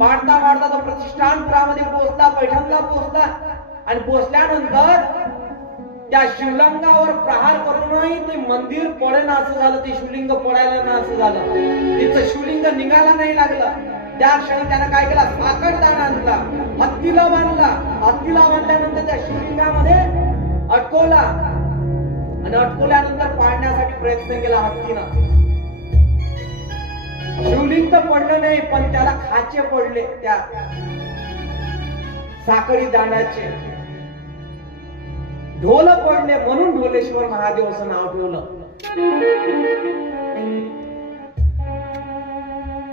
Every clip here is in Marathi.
वाढता वाढता तो प्रतिष्ठानपुरामध्ये पोहोचला, पैठणला पोहोचला आणि पोहोचल्यानंतर त्या शिवलिंगावर प्रहार करूनही ते मंदिर पडेना असं झालं, ते शिवलिंग पडायला ना असं झालं, तिचं शिवलिंग निघायला नाही लागलं. त्या क्षणी त्यानं काय केला, साखळदाणा आणला, हत्तीला बांधला, हत्तीला बांधल्यानंतर त्या शिवलिंगामध्ये अटकवला आणि अटकवल्यानंतर पाडण्यासाठी प्रयत्न केला हत्तीनं. शिवलिंग तर पडलं नाही, पण त्याला खाचे पडले त्या साखळी दाण्याचे, ढोल पडले, म्हणून ढोलेश्वर महादेव असं नाव ठेवलं.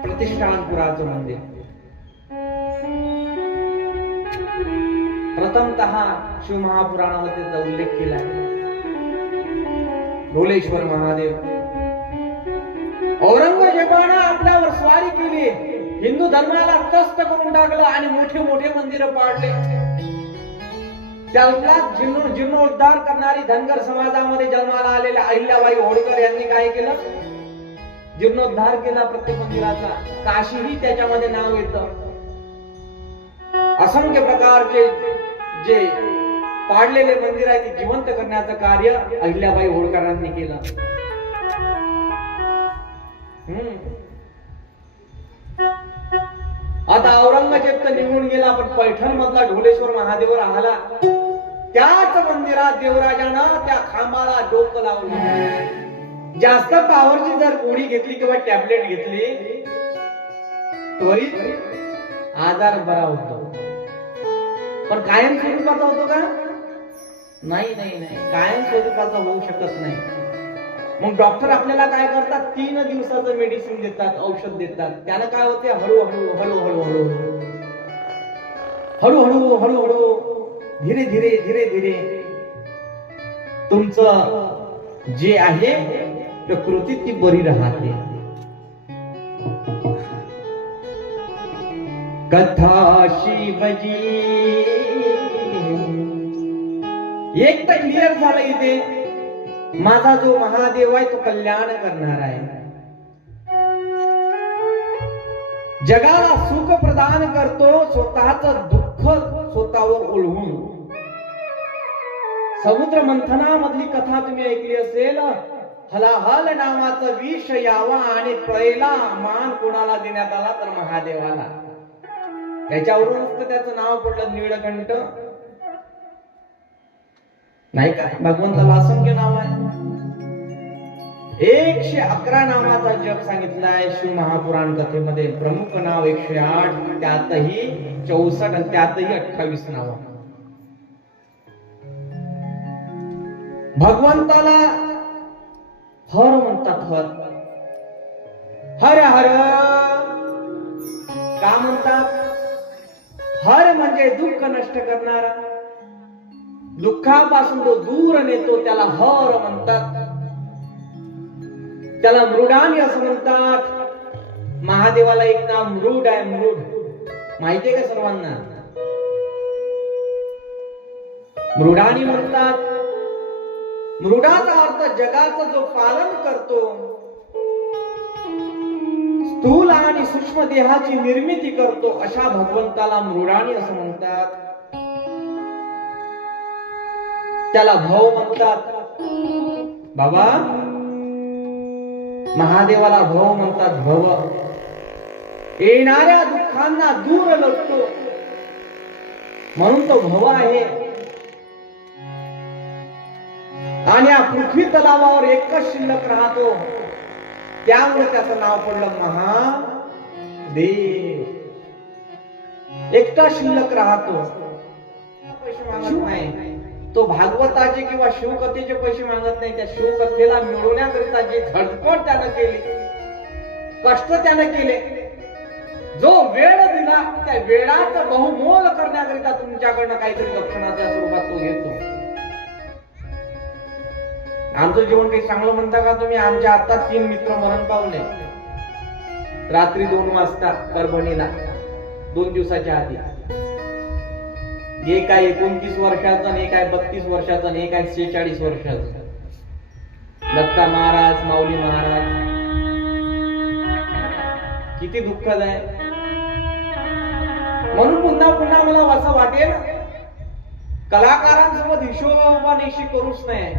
प्रतिष्ठानपुराचं मंदिर प्रथमतः शिवमहापुराणामध्ये त्याचा उल्लेख केला आहे. ढोलेश्वर महादेव. औरंगजेबानं आपल्यावर स्वारी केली, हिंदू धर्माला त्रस्त करून टाकलं आणि मोठे मोठे मंदिर पाडले. त्याला जीर्णोद्धार करणारी धनगर समाजामध्ये जन्माला आलेल्या अहिल्याबाई होळकर यांनी काय केलं, जीर्णोद्धार केला प्रत्येक मंदिराचा. काशीही त्याच्यामध्ये नाव येतं. असंख्य प्रकारचे जे पाडलेले मंदिर आहे ते जिवंत करण्याचं कार्य अहिल्याबाई होळकरांनी केलं. आता औरंगजेब तर निघून गेला, पण पैठण मधला ढोलेश्वर महादेव राहिला. त्याच मंदिरात देवराजानं त्या खांबाला डोकं लावलं. जास्त पावरची जर गोळी घेतली किंवा टॅबलेट घेतली त्वरित आजार बरा होतो, पण कायम स्वरूपाचा होतो का? नाही नाही नाही, कायम स्वरूपाचा होऊ शकत नाही. मग डॉक्टर आपल्याला काय करतात, 3 दिवसाचं मेडिसिन देतात, औषध देतात. त्यानं काय होते, हळूहळू हळूहळू हळूहळू हळूहळू हळूहळू धीरे धीरे धीरे धीरे तुमचं जे आहे प्रकृती ती बरी राहते. कथा शिवजी एक तर क्लिअर झालं इथे, माझा जो महादेव आहे तो कल्याण करणार आहे, जगाला सुख प्रदान करतो, स्वतःच दुःख स्वतःवर ओढवून. समुद्र मंथनामधली कथा तुम्ही ऐकली असेल, हलाहल नावाचं विष यावा आणि पहिला मान कोणाला देण्यात आला तर महादेवाला. त्याच्यावरूनच त्याचं नाव पडलं नीळकंठ, नाही का? भगवंताला असंख्य नाव आहे. 111 नावाचा जप सांगितलाय शिव महापुराण कथेमध्ये. प्रमुख नाव 108, त्यातही 64 आणि त्यातही 28 नाव. भगवंताला हर म्हणतात. हर हर हर का म्हणतात? हर म्हणजे दुःख नष्ट करणारा, दुःखापासून तो दूर नेतो, त्याला हर म्हणतात. त्याला मृडानी असं म्हणतात. महादेवाला एक नाव मृड आहे. मृड माहितीये का सर्वांना? मृडानी म्हणतात. मृडाचा अर्थ जगाचं जो पालन करतो, स्थूल आणि सूक्ष्म देहाची निर्मिती करतो, अशा भगवंताला मृडानी असं म्हणतात. त्याला भव म्हणतात. बाबा महादेवाला भव म्हणतात. भव येणाऱ्या दुःखांना दूर लोटतो, म्हणून तो भव आहे. आणि या पृथ्वी तलावावर एकच शिल्लक राहतो, त्यामुळे त्याचं नाव पडलं महादेव. एकटा शिल्लक राहतो. शिव आहे तो भागवताचे किंवा शिवकथेचे पैसे मागत नाही. त्या शिवकथेला मिळवण्याकरिता जे धडपड त्यानं केली, कष्ट त्यानं केले, जो वेळ दिला, त्या वेळाचा बहुमोल करण्याकरिता तुमच्याकडनं काहीतरी दक्षिणाच्या स्वरूपात तो घेतो. आमचं जीवन काही चांगलं म्हणता का तुम्ही? आमच्या आता 3 मित्र मरण पावले रात्री 2 वाजता परभणीला, 2 दिवसाच्या आधी. एक आहे 29 वर्षाचा, एक आहे 32 वर्षाचा, एक आहे 46 वर्षाचा. दत्ता महाराज, माऊली महाराज. किती दुःखद आहे. म्हणून पुन्हा पुन्हा मला असं वाटेल कलाकारांसोबत हिशोबानिशी करूच नाही.